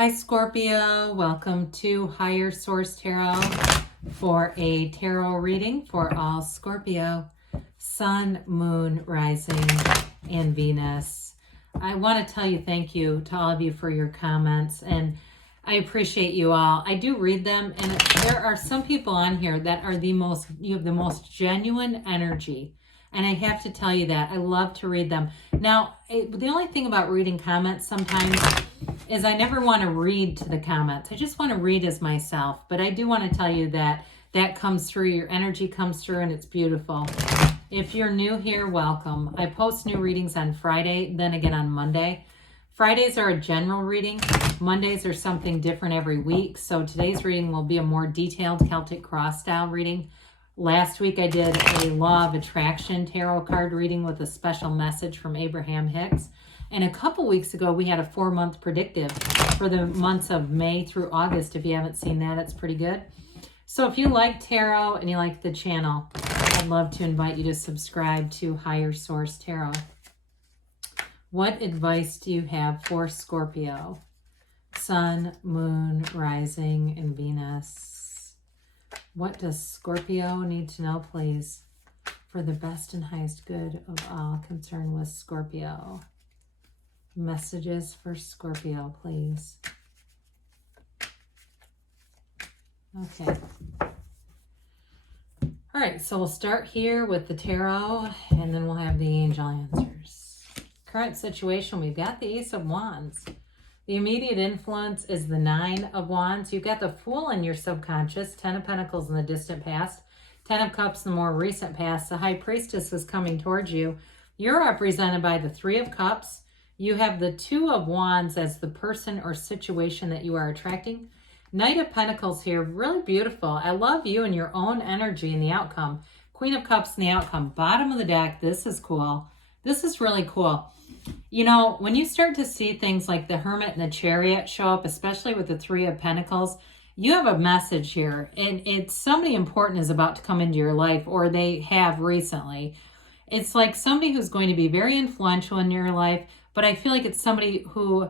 Hi Scorpio, welcome to Higher Source Tarot for a tarot reading for all Scorpio, Sun, Moon, Rising, and Venus. I want to tell you thank you to all of you for your comments, and I appreciate you all. I do read them, and there are some people on here that are you have the most genuine energy. And I have to tell you that. I love to read them. Now, the only thing about reading comments sometimes is I never want to read to the comments. I just want to read as myself. But I do want to tell you that that comes through. Your energy comes through and it's beautiful. If you're new here, welcome. I post new readings on Friday, then again on Monday. Fridays are a general reading. Mondays are something different every week. So today's reading will be a more detailed Celtic Cross style reading. Last week I did a Law of Attraction tarot card reading with a special message from Abraham Hicks. And a couple weeks ago we had a 4-month predictive for the months of May through August. If you haven't seen that, it's pretty good. So if you like tarot and you like the channel, I'd love to invite you to subscribe to Higher Source Tarot. What advice do you have for Scorpio? Sun, Moon, Rising, and Venus. What does Scorpio need to know, please, for the best and highest good of all concerned with Scorpio? Messages for Scorpio, please. Okay. All right, so we'll start here with the tarot, and then we'll have the angel answers. Current situation, we've got the Ace of Wands. The immediate influence is the 9 of Wands. You've got the Fool in your subconscious, 10 of Pentacles in the distant past, 10 of Cups in the more recent past. The High Priestess is coming towards you. You're represented by the 3 of Cups. You have the 2 of Wands as the person or situation that you are attracting. Knight of Pentacles here, really beautiful. I love you and your own energy and the outcome. Queen of Cups in the outcome. Bottom of the deck, this is cool. This is really cool. You know, when you start to see things like the Hermit and the Chariot show up, especially with the 3 of Pentacles, you have a message here. And it's somebody important is about to come into your life, or they have recently. It's like somebody who's going to be very influential in your life, but I feel like it's somebody who,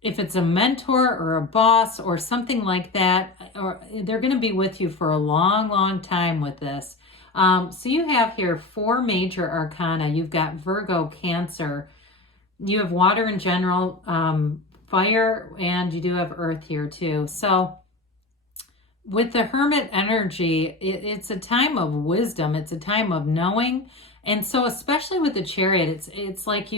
if it's a mentor or a boss or something like that, or they're going to be with you for a long, long time with this. So you have here 4 major arcana. You've got Virgo, Cancer. You have water in general, fire, and you do have earth here too. So with the Hermit energy, it's a time of wisdom. It's a time of knowing. And so especially with the Chariot, it's like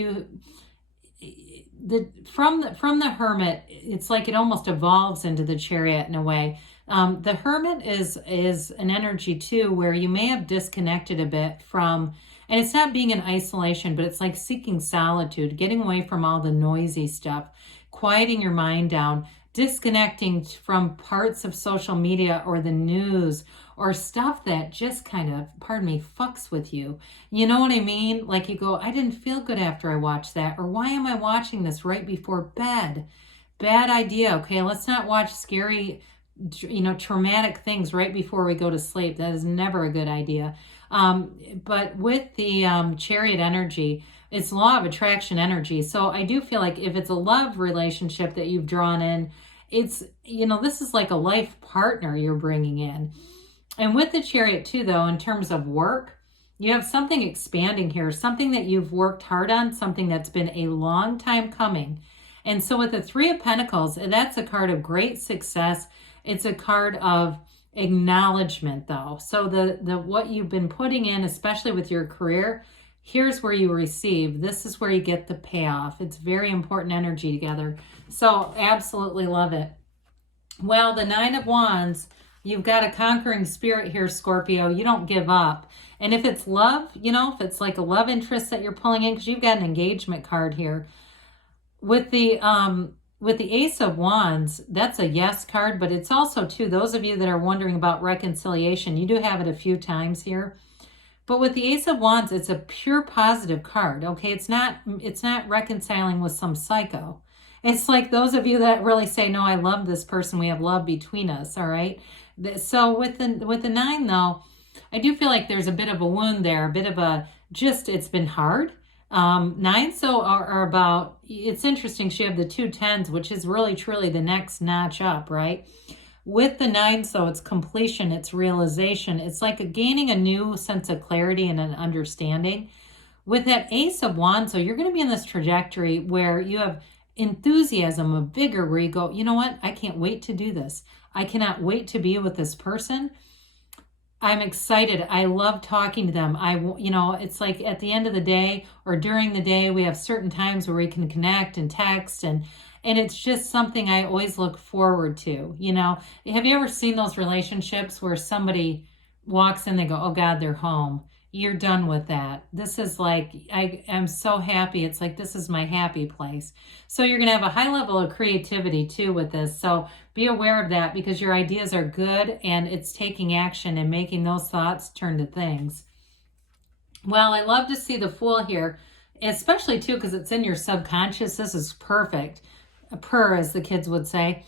from the Hermit, it's like it almost evolves into the Chariot in a way. The Hermit is an energy too where you may have disconnected a bit from, and it's not being in isolation, but it's like seeking solitude, getting away from all the noisy stuff, quieting your mind down, disconnecting from parts of social media or the news or stuff that just kind of, pardon me, fucks with you. You know what I mean? Like you go, I didn't feel good after I watched that, or why am I watching this right before bed? Bad idea. Okay, let's not watch scary, traumatic things right before we go to sleep. That is never a good idea. But with the Chariot energy, it's law of attraction energy. So I do feel like if it's a love relationship that you've drawn in, it's, this is like a life partner you're bringing in. And with the Chariot too, though, in terms of work, you have something expanding here, something that you've worked hard on, something that's been a long time coming. And so with the 3 of Pentacles, that's a card of great success. It's a card of acknowledgement, though. So the what you've been putting in, especially with your career, here's where you receive. This is where you get the payoff. It's very important energy together. So absolutely love it. Well, the 9 of Wands, you've got a conquering spirit here, Scorpio. You don't give up. And if it's love, if it's like a love interest that you're pulling in, because you've got an engagement card here. With the Ace of Wands, that's a yes card, but it's also, too, those of you that are wondering about reconciliation, you do have it a few times here. But with the Ace of Wands, it's a pure positive card, okay? It's not reconciling with some psycho. It's like those of you that really say, no, I love this person. We have love between us, all right? So with the 9, though, I do feel like there's a bit of a wound there, a bit of it's been hard. Nines, though, are about, it's interesting. She have the 2 10s, which is really truly the next notch up, right? With the nines, though, it's completion, it's realization. It's like gaining a new sense of clarity and an understanding. With that Ace of Wands, though, you're going to be in this trajectory where you have enthusiasm, a vigor, where you go, you know what? I can't wait to do this. I cannot wait to be with this person. I'm excited. I love talking to them. It's like at the end of the day or during the day, we have certain times where we can connect and text, and it's just something I always look forward to. Have you ever seen those relationships where somebody walks in, they go, oh God, they're home. You're done with that. This is like, I am so happy. It's like, this is my happy place. So you're going to have a high level of creativity too with this. So be aware of that, because your ideas are good and it's taking action and making those thoughts turn to things. Well, I love to see the Fool here, especially too, because it's in your subconscious. This is perfect. A purr, as the kids would say.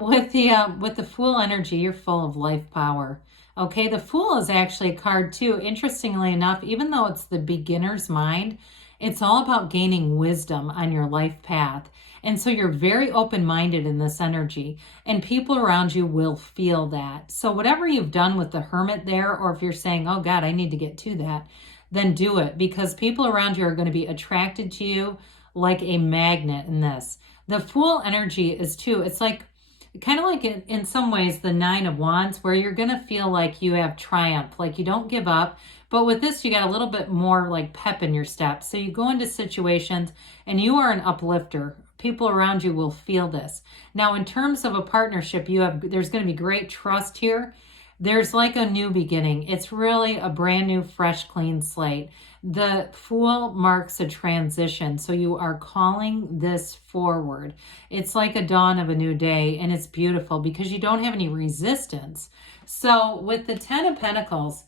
With the Fool energy, you're full of life power. Okay, the Fool is actually a card too. Interestingly enough, even though it's the beginner's mind, it's all about gaining wisdom on your life path. And so you're very open-minded in this energy, and people around you will feel that. So whatever you've done with the Hermit there, or if you're saying, oh God, I need to get to that, then do it, because people around you are going to be attracted to you like a magnet in this. The Fool energy is too, it's like, kind of like in some ways the Nine of Wands, where you're going to feel like you have triumph, like you don't give up. But with this, you got a little bit more like pep in your step. So you go into situations and you are an uplifter. People around you will feel this. Now, in terms of a partnership, there's going to be great trust here. There's like a new beginning. It's really a brand new, fresh, clean slate. The Fool marks a transition. So you are calling this forward. It's like a dawn of a new day, and it's beautiful because you don't have any resistance. So with the Ten of Pentacles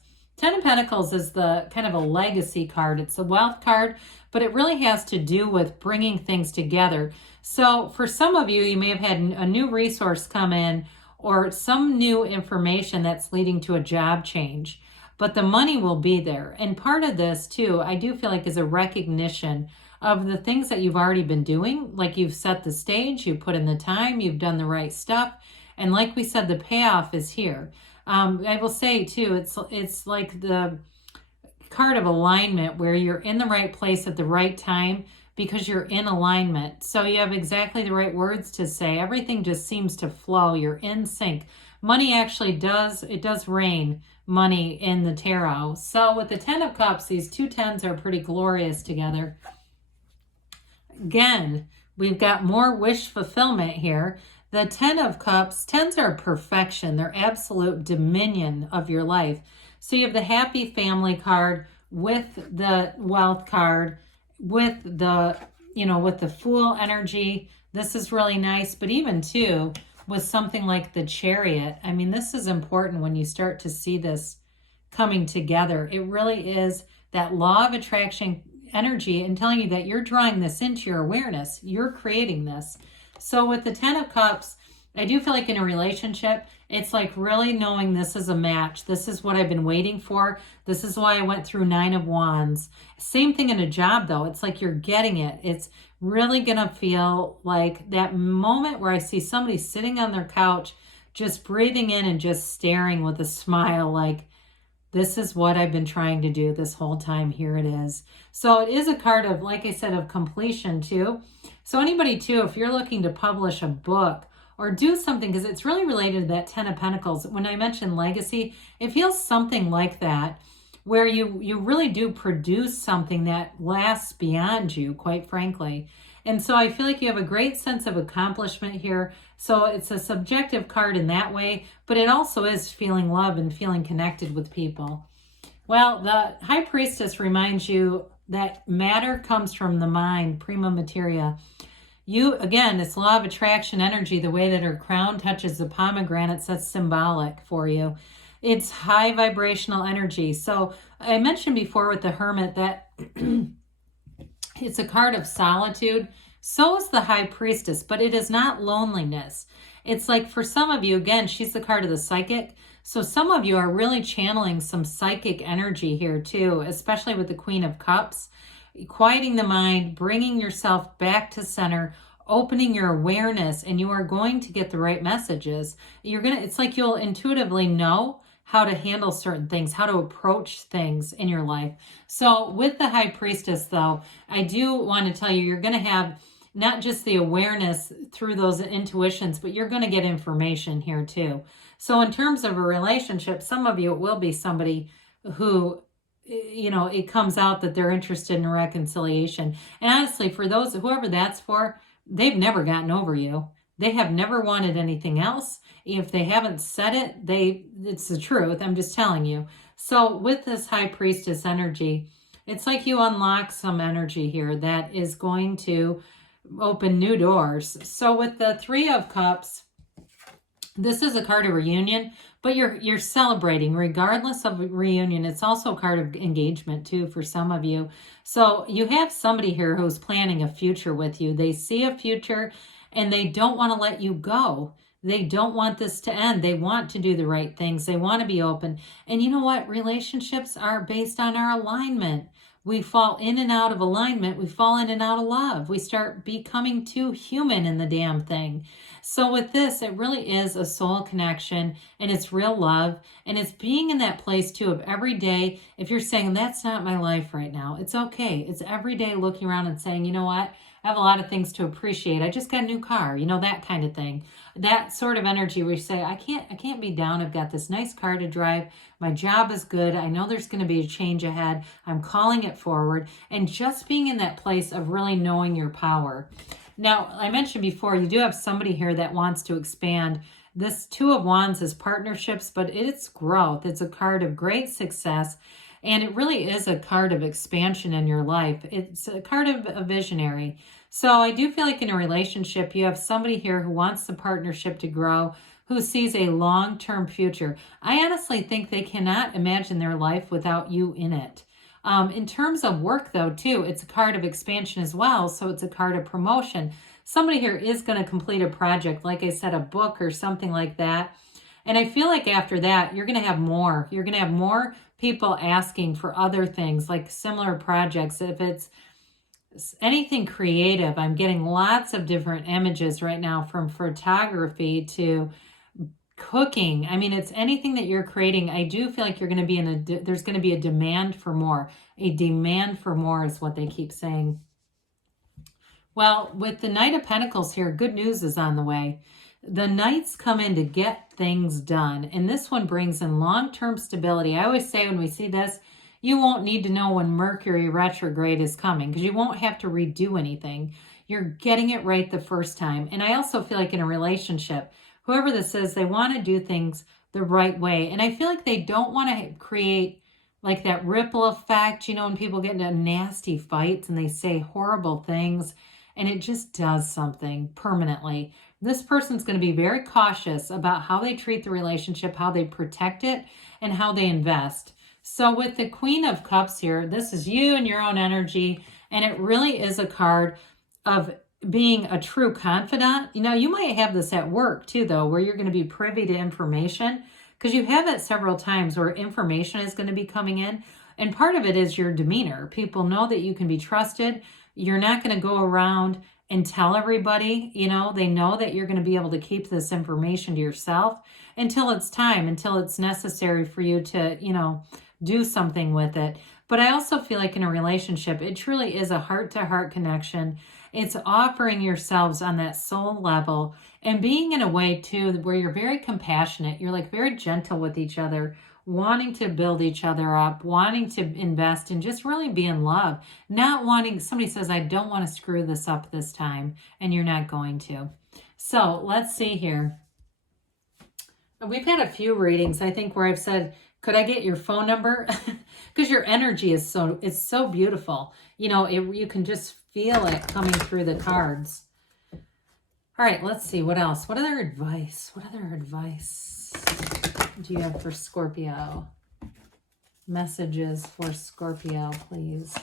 is the kind of a legacy card. It's a wealth card, but it really has to do with bringing things together. So for some of you, you may have had a new resource come in, or some new information that's leading to a job change, but the money will be there. And part of this too, I do feel like, is a recognition of the things that you've already been doing. Like you've set the stage, you put in the time, you've done the right stuff. And like we said, the payoff is here. I will say too, it's like the card of alignment, where you're in the right place at the right time, because you're in alignment. So you have exactly the right words to say. Everything just seems to flow. You're in sync. Money actually does rain money in the tarot. So with the Ten of Cups, these 2 10s are pretty glorious together. Again, we've got more wish fulfillment here. The 10 of Cups, 10s are perfection. They're absolute dominion of your life. So you have the happy family card with the wealth card, with the Fool energy. This is really nice. But even too, with something like the Chariot, I mean, this is important when you start to see this coming together. It really is that law of attraction energy, and telling you that you're drawing this into your awareness. You're creating this. So with the 10 of Cups, I do feel like in a relationship, it's like really knowing this is a match. This is what I've been waiting for. This is why I went through 9 of Wands. Same thing in a job, though. It's like you're getting it. It's really going to feel like that moment where I see somebody sitting on their couch, just breathing in and just staring with a smile, like, this is what I've been trying to do this whole time. Here it is. So it is a card of, like I said, of completion too. So anybody too, if you're looking to publish a book or do something, because it's really related to that 10 of Pentacles. When I mentioned legacy, it feels something like that, where you really do produce something that lasts beyond you, quite frankly. And so I feel like you have a great sense of accomplishment here. So it's a subjective card in that way, but it also is feeling love and feeling connected with people. Well, the High Priestess reminds you that matter comes from the mind, prima materia. Again, it's law of attraction energy, the way that her crown touches the pomegranates, that's symbolic for you. It's high vibrational energy. So I mentioned before with the Hermit that it's a card of solitude. So is the High Priestess, but it is not loneliness. It's like for some of you, again, she's the card of the psychic. So some of you are really channeling some psychic energy here too, especially with the Queen of Cups. quieting the mind, bringing yourself back to center, opening your awareness, and you are going to get the right messages. It's like you'll intuitively know how to handle certain things, how to approach things in your life. So with the High Priestess, though, I do want to tell you, you're going to have not just the awareness through those intuitions, but you're going to get information here too. So in terms of a relationship, some of you, it will be somebody who, it comes out that they're interested in reconciliation. And honestly, for those, whoever that's for, they've never gotten over you. They have never wanted anything else. If they haven't said it, it's the truth. I'm just telling you. So with this High Priestess energy, it's like you unlock some energy here that is going to open new doors. So with the Three of Cups, this is a card of reunion, but you're celebrating regardless of reunion. It's also a card of engagement too for some of you. So you have somebody here who's planning a future with you. They see a future and they don't want to let you go. They don't want this to end. They want to do the right things. They want to be open. And you know what? Relationships are based on our alignment. We fall in and out of alignment. We fall in and out of love. We start becoming too human in the damn thing. So with this, it really is a soul connection, and it's real love, and it's being in that place too of every day. If you're saying, that's not my life right now, it's okay. It's every day looking around and saying, you know what? I have a lot of things to appreciate. I just got a new car, that kind of thing. That sort of energy where you say, I can't be down. I've got this nice car to drive. My job is good. I know there's going to be a change ahead. I'm calling it forward. And just being in that place of really knowing your power. Now, I mentioned before, you do have somebody here that wants to expand. This Two of Wands is partnerships, but it's growth. It's a card of great success. And it really is a card of expansion in your life. It's a card of a visionary. So I do feel like in a relationship, you have somebody here who wants the partnership to grow, who sees a long-term future. I honestly think they cannot imagine their life without you in it. In terms of work, though, too, it's a card of expansion as well. So it's a card of promotion. Somebody here is going to complete a project, like I said, a book or something like that. And I feel like after that, you're going to have more. You're going to have more people asking for other things, like similar projects. If it's anything creative, I'm getting lots of different images right now, from photography to cooking. I mean, it's anything that you're creating. I do feel like you're going to be there's going to be a demand for more. A demand for more is what they keep saying. Well, with the Knight of Pentacles here, good news is on the way. The Knights come in to get things done, and this one brings in long-term stability. I always say when we see this, you won't need to know when Mercury retrograde is coming because you won't have to redo anything. You're getting it right the first time. And I also feel like in a relationship, whoever this is, they want to do things the right way. And I feel like they don't want to create like that ripple effect, when people get into nasty fights and they say horrible things and it just does something permanently. This person's going to be very cautious about how they treat the relationship, how they protect it, and how they invest. So with the Queen of Cups here, this is you and your own energy, and it really is a card of being a true confidant. You might have this at work too, though, where you're going to be privy to information, because you have it several times where information is going to be coming in, and part of it is your demeanor. People know that you can be trusted. You're not going to go around and tell everybody, they know that you're going to be able to keep this information to yourself until it's time, until it's necessary for you to, do something with it. But I also feel like in a relationship, it truly is a heart-to-heart connection. It's offering yourselves on that soul level and being in a way too where you're very compassionate. You're like very gentle with each other, wanting to build each other up, wanting to invest and just really be in love. Not wanting, somebody says, I don't want to screw this up this time, and you're not going to. So let's see here. We've had a few readings, I think, where I've said, could I get your phone number? Because your energy is so beautiful. You can just feel it coming through the cards. All right, let's see. What else? What other advice do you have for Scorpio? Messages for Scorpio, please.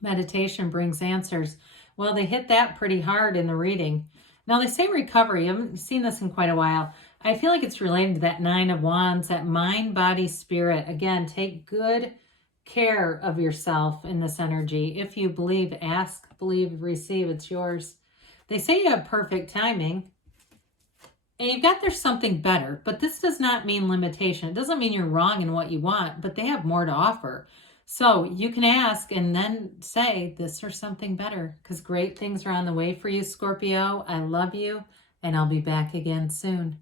Meditation brings answers. Well, they hit that pretty hard in the reading. Now, they say recovery. I haven't seen this in quite a while. I feel like it's related to that Nine of Wands, that mind, body, spirit. Again, take good care of yourself in this energy. If you believe, ask, believe, receive. It's yours. They say you have perfect timing. And you've got there's something better, but this does not mean limitation. It doesn't mean you're wrong in what you want, but they have more to offer. So you can ask and then say this or something better, because great things are on the way for you, Scorpio. I love you, and I'll be back again soon.